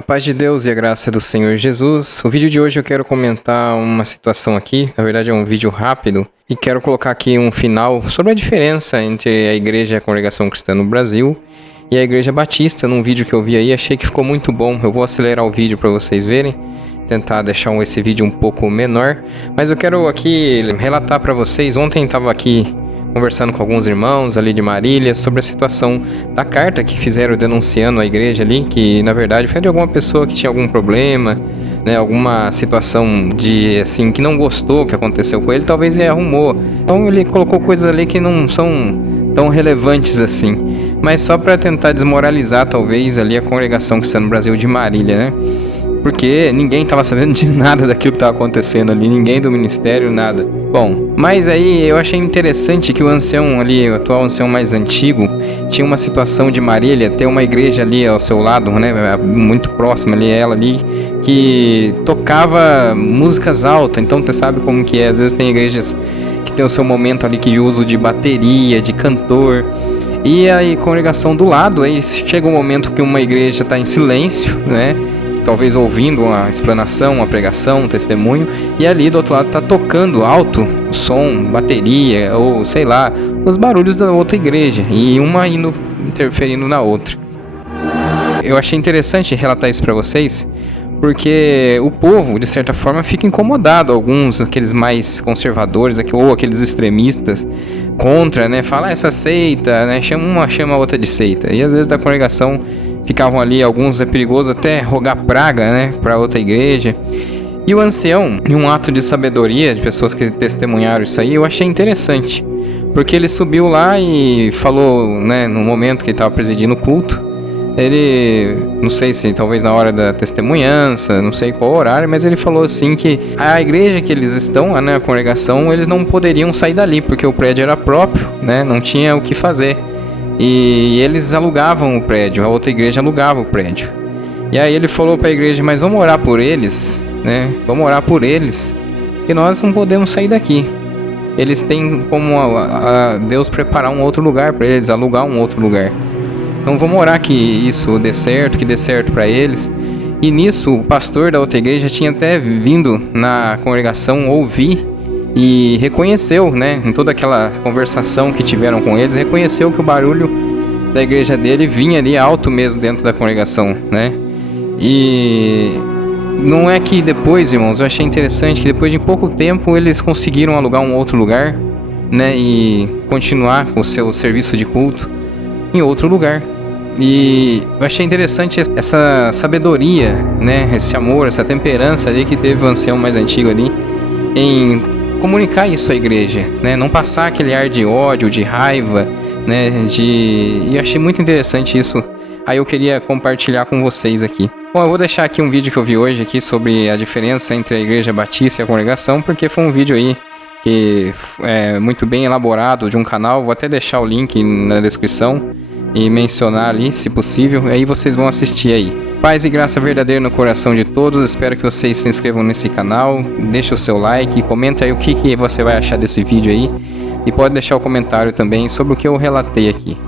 A paz de Deus e a graça do Senhor Jesus. O vídeo de hoje eu quero comentar uma situação aqui, na verdade é um vídeo rápido, e quero colocar aqui um final sobre a diferença entre a igreja e a congregação cristã no Brasil e a igreja batista. Num vídeo que eu vi aí, achei que ficou muito bom. Eu vou acelerar o vídeo para vocês verem, tentar deixar esse vídeo um pouco menor, mas eu quero aqui relatar para vocês. Ontem estava aqui conversando com alguns irmãos ali de Marília sobre a situação da carta que fizeram denunciando a igreja ali, que na verdade foi de alguma pessoa que tinha algum problema, né, alguma situação de assim que não gostou que aconteceu com ele, talvez ele arrumou. Então ele colocou coisas ali que não são tão relevantes assim, mas só para tentar desmoralizar talvez ali a congregação cristã no Brasil de Marília, né? Porque ninguém estava sabendo de nada daquilo que estava acontecendo ali, ninguém do ministério, nada. Bom, mas aí eu achei interessante que o ancião ali, o atual ancião mais antigo, tinha uma situação de Marília, ter uma igreja ali ao seu lado, né, muito próxima ali, ela ali, que tocava músicas altas. Então você sabe como que é, às vezes tem igrejas que tem o seu momento ali de uso de bateria, de cantor, e a congregação do lado, aí chega um momento que uma igreja está em silêncio, né, talvez ouvindo uma explanação, uma pregação, um testemunho, e ali do outro lado tá tocando alto o som, bateria, ou sei lá, os barulhos da outra igreja, e uma indo interferindo na outra. Eu achei interessante relatar isso para vocês, porque o povo, de certa forma, fica incomodado. Alguns, aqueles mais conservadores, ou aqueles extremistas contra, né, fala essa seita, né, chama a outra de seita, e às vezes da congregação ficavam ali, alguns é perigoso até rogar praga, né, para outra igreja. E o ancião, em um ato de sabedoria de pessoas que testemunharam isso aí, eu achei interessante, porque ele subiu lá e falou, né, no momento que ele estava presidindo o culto, ele, não sei se talvez na hora da testemunhança, não sei qual horário, mas ele falou assim que a igreja que eles estão, né, a congregação, eles não poderiam sair dali, porque o prédio era próprio, né, não tinha o que fazer. E eles alugavam o prédio, a outra igreja alugava o prédio. E aí ele falou para a igreja, mas vamos orar por eles, né? Vamos orar por eles, que nós não podemos sair daqui. Eles têm como Deus preparar um outro lugar para eles, alugar um outro lugar. Então vamos orar que isso dê certo, que dê certo para eles. E nisso o pastor da outra igreja tinha até vindo na congregação ouvir e reconheceu, né, em toda aquela conversação que tiveram com eles, reconheceu que o barulho da igreja dele vinha ali alto mesmo dentro da congregação, né? E não é que depois, irmãos, eu achei interessante que depois de pouco tempo eles conseguiram alugar um outro lugar, né, e continuar com o seu serviço de culto em outro lugar. E eu achei interessante essa sabedoria, né, esse amor, essa temperança ali que teve o ancião mais antigo ali em comunicar isso à igreja, né? Não passar aquele ar de ódio, de raiva, né? E achei muito interessante isso. Aí eu queria compartilhar com vocês aqui. Bom, eu vou deixar aqui um vídeo que eu vi hoje aqui sobre a diferença entre a igreja batista e a congregação, porque foi um vídeo aí que é muito bem elaborado de um canal. Vou até deixar o link na descrição e mencionar ali, se possível. Aí vocês vão assistir aí. Paz e graça verdadeira no coração de todos. Espero que vocês se inscrevam nesse canal, deixe o seu like e comenta aí o que você vai achar desse vídeo aí. E pode deixar o comentário também sobre o que eu relatei aqui.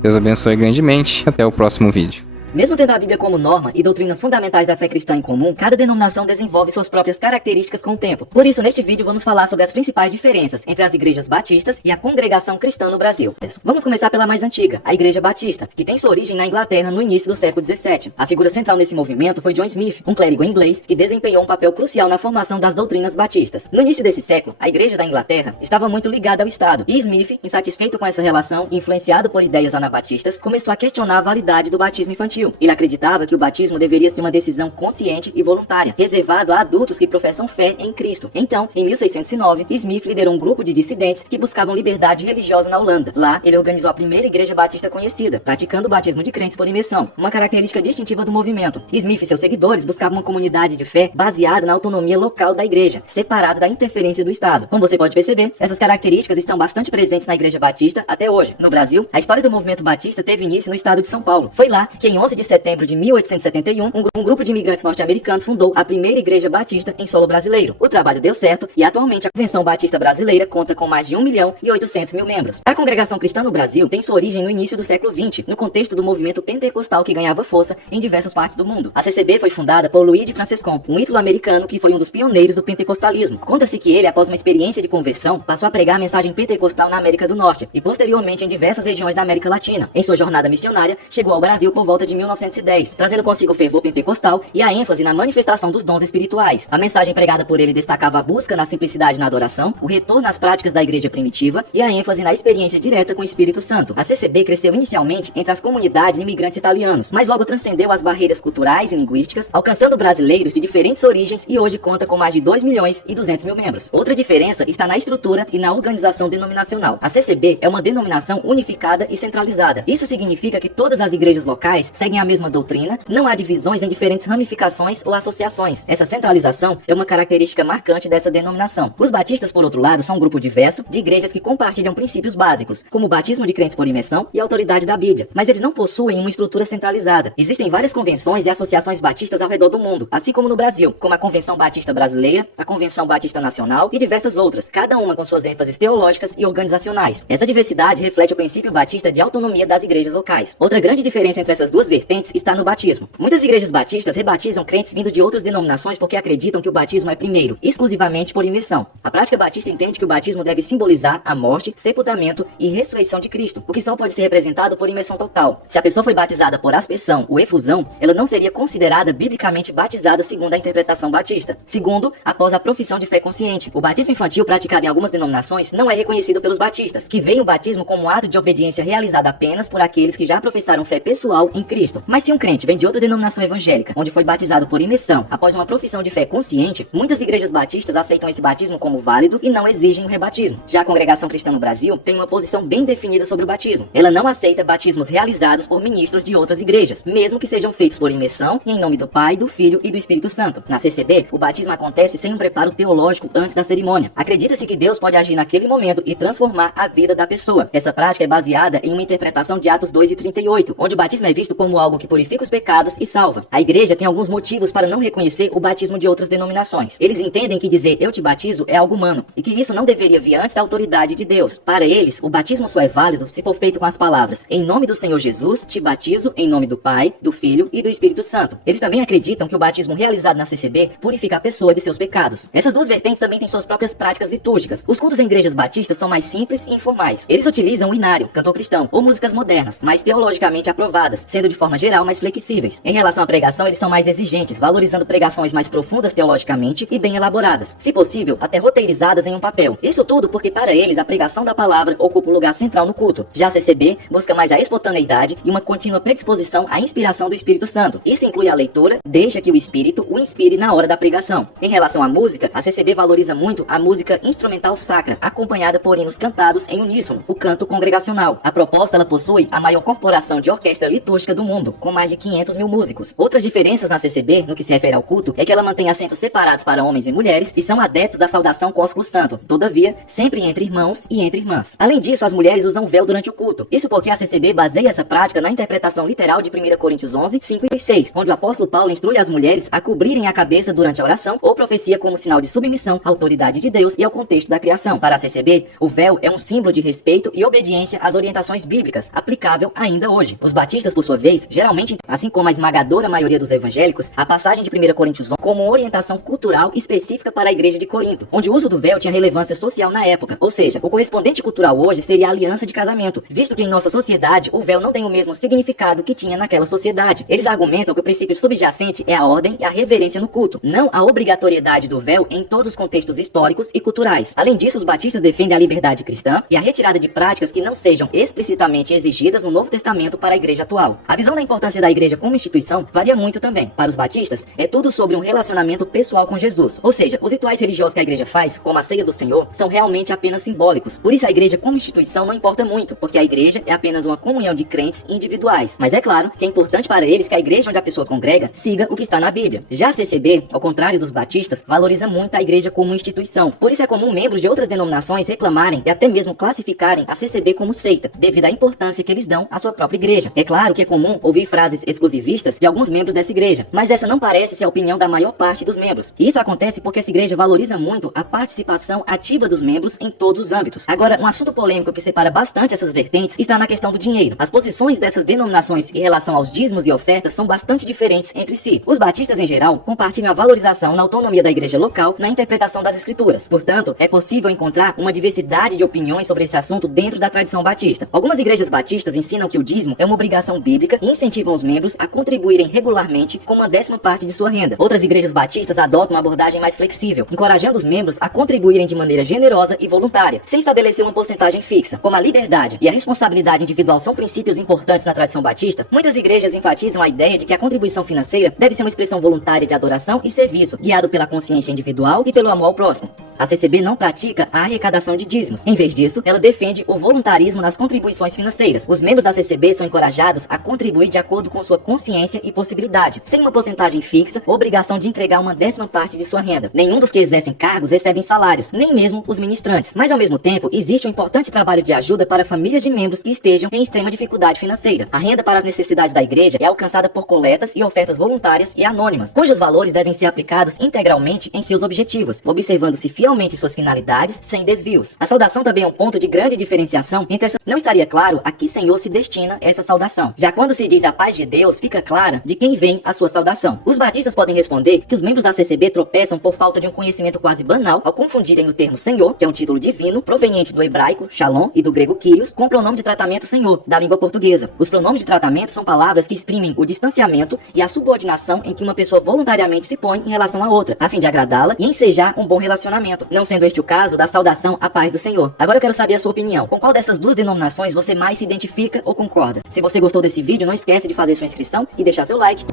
Deus abençoe grandemente. Até o próximo vídeo. Mesmo tendo a Bíblia como norma e doutrinas fundamentais da fé cristã em comum, cada denominação desenvolve suas próprias características com o tempo. Por isso, neste vídeo, vamos falar sobre as principais diferenças entre as igrejas batistas e a congregação cristã no Brasil. Vamos começar pela mais antiga, a Igreja Batista, que tem sua origem na Inglaterra no início do século XVII. A figura central nesse movimento foi John Smith, um clérigo inglês que desempenhou um papel crucial na formação das doutrinas batistas. No início desse século, a Igreja da Inglaterra estava muito ligada ao Estado, e Smith, insatisfeito com essa relação e influenciado por ideias anabatistas, começou a questionar a validade do batismo infantil. Ele acreditava que o batismo deveria ser uma decisão consciente e voluntária, reservado a adultos que professam fé em Cristo. Então, em 1609, Smith liderou um grupo de dissidentes que buscavam liberdade religiosa na Holanda. Lá, ele organizou a primeira igreja batista conhecida, praticando o batismo de crentes por imersão, uma característica distintiva do movimento. Smith e seus seguidores buscavam uma comunidade de fé baseada na autonomia local da igreja, separada da interferência do Estado. Como você pode perceber, essas características estão bastante presentes na igreja batista até hoje. No Brasil, a história do movimento batista teve início no estado de São Paulo. Foi lá que, em 11 11 de setembro de 1871, um grupo de imigrantes norte-americanos fundou a primeira igreja batista em solo brasileiro. O trabalho deu certo e atualmente a Convenção Batista Brasileira conta com mais de 1.800.000 membros. A congregação cristã no Brasil tem sua origem no início do século XX, no contexto do movimento pentecostal que ganhava força em diversas partes do mundo. A CCB foi fundada por Luigi Francescon, um ítalo-americano que foi um dos pioneiros do pentecostalismo. Conta-se que ele, após uma experiência de conversão, passou a pregar a mensagem pentecostal na América do Norte e posteriormente em diversas regiões da América Latina. Em sua jornada missionária, chegou ao Brasil por volta de 1910, trazendo consigo o fervor pentecostal e a ênfase na manifestação dos dons espirituais. A mensagem pregada por ele destacava a busca na simplicidade na adoração, o retorno às práticas da igreja primitiva e a ênfase na experiência direta com o Espírito Santo. A CCB cresceu inicialmente entre as comunidades de imigrantes italianos, mas logo transcendeu as barreiras culturais e linguísticas, alcançando brasileiros de diferentes origens e hoje conta com mais de 2.200.000 membros. Outra diferença está na estrutura e na organização denominacional. A CCB é uma denominação unificada e centralizada. Isso significa que todas as igrejas locais seguem a mesma doutrina, não há divisões em diferentes ramificações ou associações. Essa centralização é uma característica marcante dessa denominação. Os batistas, por outro lado, são um grupo diverso de igrejas que compartilham princípios básicos, como o batismo de crentes por imersão e a autoridade da Bíblia, mas eles não possuem uma estrutura centralizada. Existem várias convenções e associações batistas ao redor do mundo, assim como no Brasil, como a Convenção Batista Brasileira, a Convenção Batista Nacional e diversas outras, cada uma com suas ênfases teológicas e organizacionais. Essa diversidade reflete o princípio batista de autonomia das igrejas locais. Outra grande diferença entre essas duas vertentes está no batismo. Muitas igrejas batistas rebatizam crentes vindo de outras denominações porque acreditam que o batismo é primeiro, exclusivamente por imersão. A prática batista entende que o batismo deve simbolizar a morte, sepultamento e ressurreição de Cristo, o que só pode ser representado por imersão total. Se a pessoa foi batizada por aspersão ou efusão, ela não seria considerada biblicamente batizada segundo a interpretação batista. Segundo, após a profissão de fé consciente. O batismo infantil praticado em algumas denominações não é reconhecido pelos batistas, que veem o batismo como um ato de obediência realizado apenas por aqueles que já professaram fé pessoal em Cristo. Mas se um crente vem de outra denominação evangélica, onde foi batizado por imersão após uma profissão de fé consciente, muitas igrejas batistas aceitam esse batismo como válido e não exigem o rebatismo. Já a Congregação Cristã no Brasil tem uma posição bem definida sobre o batismo. Ela não aceita batismos realizados por ministros de outras igrejas, mesmo que sejam feitos por imersão e em nome do Pai, do Filho e do Espírito Santo. Na CCB, o batismo acontece sem um preparo teológico antes da cerimônia. Acredita-se que Deus pode agir naquele momento e transformar a vida da pessoa. Essa prática é baseada em uma interpretação de Atos 2:38, onde o batismo é visto como algo que purifica os pecados e salva. A igreja tem alguns motivos para não reconhecer o batismo de outras denominações. Eles entendem que dizer eu te batizo é algo humano e que isso não deveria vir antes da autoridade de Deus. Para eles, o batismo só é válido se for feito com as palavras em nome do Senhor Jesus, te batizo em nome do Pai, do Filho e do Espírito Santo. Eles também acreditam que o batismo realizado na CCB purifica a pessoa de seus pecados. Essas duas vertentes também têm suas próprias práticas litúrgicas. Os cultos em igrejas batistas são mais simples e informais. Eles utilizam o inário, cantor cristão ou músicas modernas, mais teologicamente aprovadas, sendo de forma geral mais flexíveis. Em relação à pregação, eles são mais exigentes, valorizando pregações mais profundas teologicamente e bem elaboradas, se possível, até roteirizadas em um papel. Isso tudo porque para eles a pregação da palavra ocupa um lugar central no culto. Já a CCB busca mais a espontaneidade e uma contínua predisposição à inspiração do Espírito Santo. Isso inclui a leitura, deixa que o Espírito o inspire na hora da pregação. Em relação à música, a CCB valoriza muito a música instrumental sacra, acompanhada por hinos cantados em uníssono, o canto congregacional. A proposta ela possui a maior corporação de orquestra litúrgica do mundo, com mais de 500.000 músicos. Outras diferenças na CCB, no que se refere ao culto, é que ela mantém assentos separados para homens e mulheres e são adeptos da saudação com ósculo santo, todavia, sempre entre irmãos e entre irmãs. Além disso, as mulheres usam véu durante o culto. Isso porque a CCB baseia essa prática na interpretação literal de 1 Coríntios 11, 5 e 6, onde o apóstolo Paulo instrui as mulheres a cobrirem a cabeça durante a oração ou profecia como sinal de submissão à autoridade de Deus e ao contexto da criação. Para a CCB, o véu é um símbolo de respeito e obediência às orientações bíblicas, aplicável ainda hoje. Os batistas, por sua vez, geralmente, assim como a esmagadora maioria dos evangélicos, a passagem de 1 Coríntios 11 como uma orientação cultural específica para a igreja de Corinto, onde o uso do véu tinha relevância social na época, ou seja, o correspondente cultural hoje seria a aliança de casamento, visto que em nossa sociedade o véu não tem o mesmo significado que tinha naquela sociedade. Eles argumentam que o princípio subjacente é a ordem e a reverência no culto, não a obrigatoriedade do véu em todos os contextos históricos e culturais. Além disso, os batistas defendem a liberdade cristã e a retirada de práticas que não sejam explicitamente exigidas no Novo Testamento para a igreja atual. A visão da importância da igreja como instituição varia muito também. Para os batistas, é tudo sobre um relacionamento pessoal com Jesus, ou seja, os rituais religiosos que a igreja faz, como a ceia do Senhor, são realmente apenas simbólicos. Por isso a igreja como instituição não importa muito, porque a igreja é apenas uma comunhão de crentes individuais. Mas é claro que é importante para eles que a igreja onde a pessoa congrega siga o que está na Bíblia. Já a CCB, ao contrário dos batistas, valoriza muito a igreja como instituição. Por isso é comum membros de outras denominações reclamarem e até mesmo classificarem a CCB como seita, devido à importância que eles dão à sua própria igreja. É claro que é comum comum ouvir frases exclusivistas de alguns membros dessa igreja, mas essa não parece ser a opinião da maior parte dos membros. E isso acontece porque essa igreja valoriza muito a participação ativa dos membros em todos os âmbitos. Agora, um assunto polêmico que separa bastante essas vertentes está na questão do dinheiro. As posições dessas denominações em relação aos dízimos e ofertas são bastante diferentes entre si. Os batistas, em geral, compartilham a valorização na autonomia da igreja local na interpretação das escrituras. Portanto, é possível encontrar uma diversidade de opiniões sobre esse assunto dentro da tradição batista. Algumas igrejas batistas ensinam que o dízimo é uma obrigação bíblica e incentivam os membros a contribuírem regularmente com uma 10ª parte de sua renda. Outras igrejas batistas adotam uma abordagem mais flexível, encorajando os membros a contribuírem de maneira generosa e voluntária, sem estabelecer uma porcentagem fixa. Como a liberdade e a responsabilidade individual são princípios importantes na tradição batista, muitas igrejas enfatizam a ideia de que a contribuição financeira deve ser uma expressão voluntária de adoração e serviço, guiado pela consciência individual e pelo amor ao próximo. A CCB não pratica a arrecadação de dízimos. Em vez disso, ela defende o voluntarismo nas contribuições financeiras. Os membros da CCB são encorajados a contribuir de acordo com sua consciência e possibilidade, sem uma porcentagem fixa ou obrigação de entregar uma 10ª parte de sua renda. Nenhum dos que exercem cargos recebem salários, nem mesmo os ministrantes. Mas ao mesmo tempo, existe um importante trabalho de ajuda para famílias de membros que estejam em extrema dificuldade financeira. A renda para as necessidades da igreja é alcançada por coletas e ofertas voluntárias e anônimas, cujos valores devem ser aplicados integralmente em seus objetivos, observando-se fielmente suas finalidades, sem desvios. A saudação também é um ponto de grande diferenciação entre essa... Não estaria claro a que Senhor se destina essa saudação. Já quando se diz a paz de Deus, fica clara de quem vem a sua saudação. Os batistas podem responder que os membros da CCB tropeçam por falta de um conhecimento quase banal ao confundirem o termo Senhor, que é um título divino, proveniente do hebraico Shalom e do grego Kyrios, com o pronome de tratamento Senhor, da língua portuguesa. Os pronomes de tratamento são palavras que exprimem o distanciamento e a subordinação em que uma pessoa voluntariamente se põe em relação a outra, a fim de agradá-la e ensejar um bom relacionamento, não sendo este o caso da saudação à paz do Senhor. Agora eu quero saber a sua opinião. Com qual dessas duas denominações você mais se identifica ou concorda? Se você gostou desse vídeo, não esquece de fazer sua inscrição e deixar seu like.